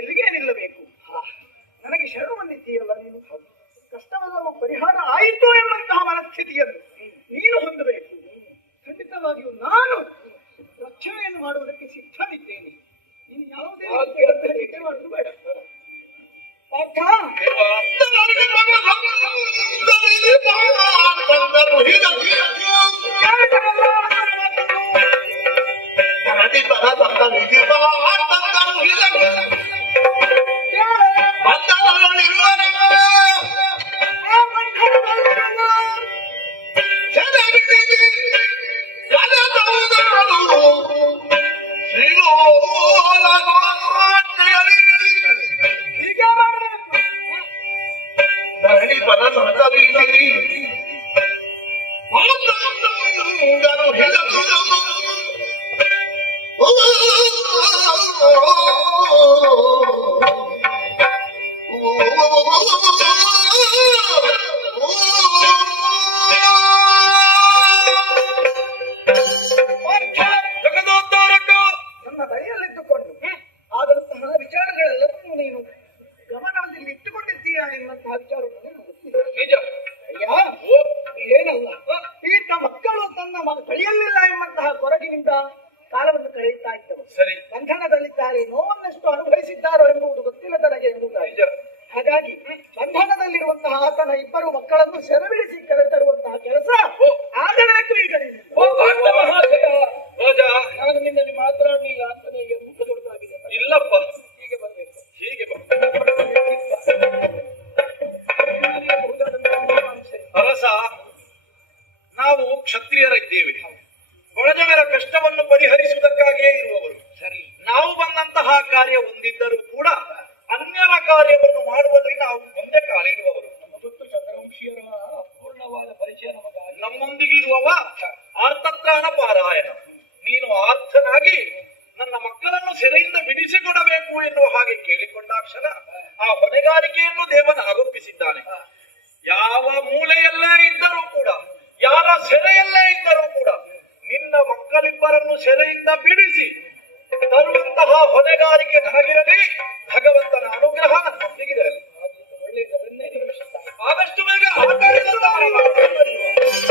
ಇಲ್ಲಿಗೆ ನಿಲ್ಲಬೇಕು. ನನಗೆ ಶರಣು ಬಂದಿದ್ದೀಯಲ್ಲ ನೀನು, ಕಷ್ಟವೆಲ್ಲವೂ ಪರಿಹಾರ ಆಯಿತು ಎಂಬಂತಹ ಮನಸ್ಥಿತಿಯನ್ನು ನೀನು ಹೊಂದಬೇಕು. ಖಂಡಿತವಾಗಿಯೂ ನಾನು ರಕ್ಷಣೆಯನ್ನು ಮಾಡುವುದಕ್ಕೆ ಸಿದ್ಧನಿದ್ದೇನೆ. ನೀನು ಯಾವುದೇ ರೀತಿಯ ಮಾಡುವುದು ಬೇಡ. ಪಾರ್ಥ, ಕಳೆಯಲಿಲ್ಲ ಎಂಬಂತಹ ಕೊರಗಿನಿಂದ ಕಾಲವನ್ನು ಕಳೆಯುತ್ತಾ ಇದ್ದವು. ಬಂಧನದಲ್ಲಿದ್ದಾರೆ, ನೋವನ್ನಷ್ಟು ಅನುಭವಿಸಿದ್ದಾರೋ ಎಂಬುದು ಗೊತ್ತಿಲ್ಲ ತನಗೆ ಎಂಬುದಾಗಿ. ಹಾಗಾಗಿ ಬಂಧನದಲ್ಲಿರುವಂತಹ ಆತನ ಇಬ್ಬರು ಮಕ್ಕಳನ್ನು ಸೆರೆಬಿಡಿಸಿ ಕರೆತರುವಂತಹ ಕೆಲಸ ಆಗಬೇಕು ಈಗ. ನಾನು ನಿನ್ನಲ್ಲಿ ಮಾತನಾಡಲಿಲ್ಲ ಅಂತ ನನಗೆ ಮುಖ ದೊಡ್ಡದಾಗಿದೆ. ಇಲ್ಲಪ್ಪ, ಹೀಗೆ ಬರಬೇಕು, ಹೀಗೆ ಅರಸ. ನಾವು ಕ್ಷತ್ರಿಯರಿದ್ದೇವೆ, ಬಡಜನರ ಕಷ್ಟವನ್ನು ಪರಿಹರಿಸುವುದಕ್ಕಾಗಿಯೇ ಇರುವವರು. ಸರಿ, ನಾವು ಬಂದಂತಹ ಕಾರ್ಯ ಹೊಂದಿದ್ದರೂ ಕೂಡ ಅನ್ಯರ ಕಾರ್ಯವನ್ನು ಮಾಡುವಲ್ಲಿ ನಾವು ಮುಂದೆ ಕಾಲಿಡುವವರು. ನಮ್ಮ ಗೊತ್ತು ಚಂದ್ರವಂಶೀಯರ ಅಪೂರ್ಣವಾದ ಪರಿಚಯ ನಮಗಾಗಿ. ನಮ್ಮೊಂದಿಗಿರುವವ ಆರ್ತತ್ರಾಣ ಪಾರಾಯಣ. ನೀನು ಆರ್ಥನಾಗಿ ನನ್ನ ಮಕ್ಕಳನ್ನು ಸೆರೆಯಿಂದ ಬಿಡಿಸಿಕೊಡಬೇಕು ಎನ್ನುವ ಹಾಗೆ ಕೇಳಿಕೊಂಡಾಕ್ಷಣ ಆ ಹೊಣೆಗಾರಿಕೆಯನ್ನು ದೇವನ ಆರೋಪಿಸಿದ್ದಾನೆ. ಯಾವ ಮೂಲೆಯಲ್ಲೇ ಇದ್ದರೂ ಕೂಡ, ಯಾರ ಸೆರೆಯಲ್ಲೇ ಇದ್ದರೂ ಕೂಡ ನಿನ್ನ ಮಕ್ಕಳಿಬ್ಬರನ್ನು ಸೆರೆಯಿಂದ ಬಿಡಿಸಿ ತರುವಂತಹ ಹೊಣೆಗಾರಿಕೆ ನನಗಿರಲಿ. ಭಗವಂತನ ಅನುಗ್ರಹ